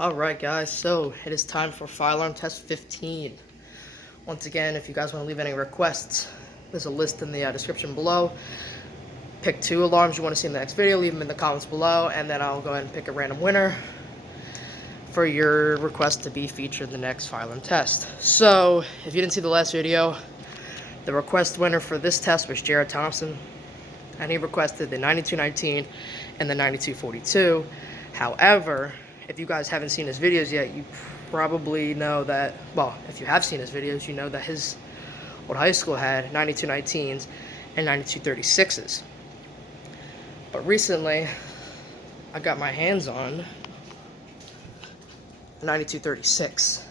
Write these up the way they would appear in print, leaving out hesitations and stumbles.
Alright guys, so it is time for fire alarm test 15. Once again, if you guys want to leave any requests, there's a list in the description below. Pick 2 alarms you want to see in the next video, leave them in the comments below, and then I'll go ahead and pick a random winner for your request to be featured in the next fire alarm test. So, if you didn't see the last video, the request winner for this test was Jared Thompson, and he requested the 9219 and the 9242. However, if you guys haven't seen his videos yet, you probably know that, well, if you have seen his videos, you know that his old high school had 9219s and 9236s. But recently, I got my hands on a 9236.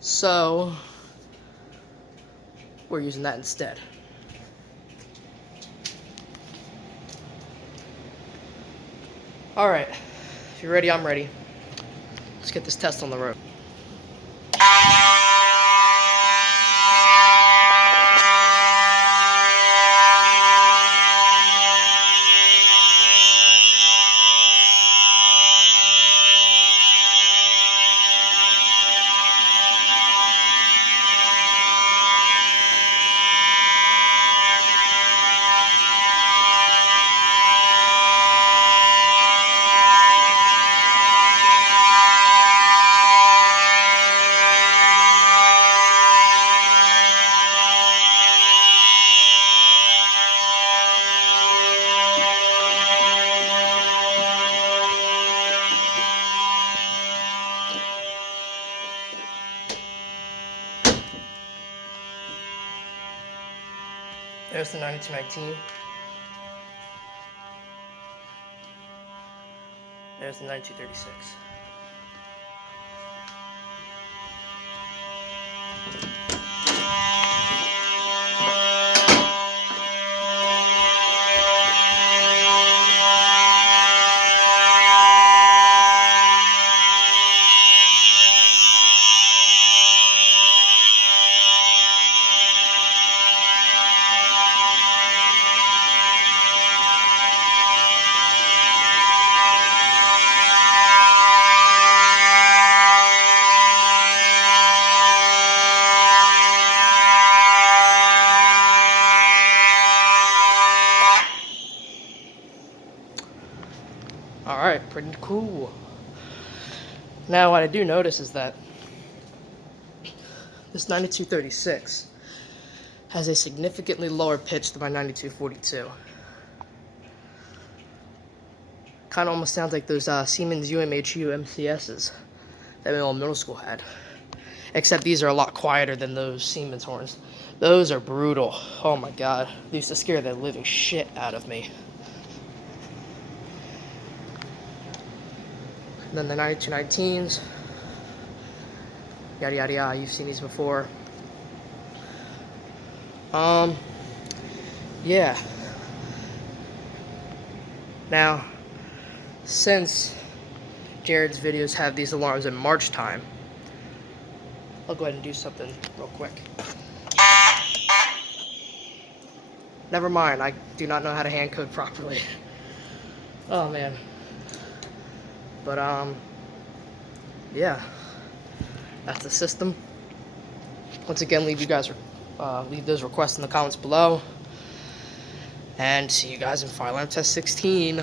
So, we're using that instead. Alright, if you're ready, I'm ready. Let's get this test on the road. There's the 9219. There's the 9236. Alright, pretty cool. Now what I do notice is that this 9236 has a significantly lower pitch than my 9242. Kind of almost sounds like those Siemens UMHU MCSs that we all in middle school had. Except these are a lot quieter than those Siemens horns. Those are brutal. Oh my god. They used to scare the living shit out of me. And then the 9219s. Yada yada yada. You've seen these before. Yeah. Now, since Jared's videos have these alarms in March time, I'll go ahead and do something real quick. Never mind, I do not know how to hand code properly. Oh man. But yeah, that's the system. Once again, leave those requests in the comments below, and see you guys in fire alarm test 16.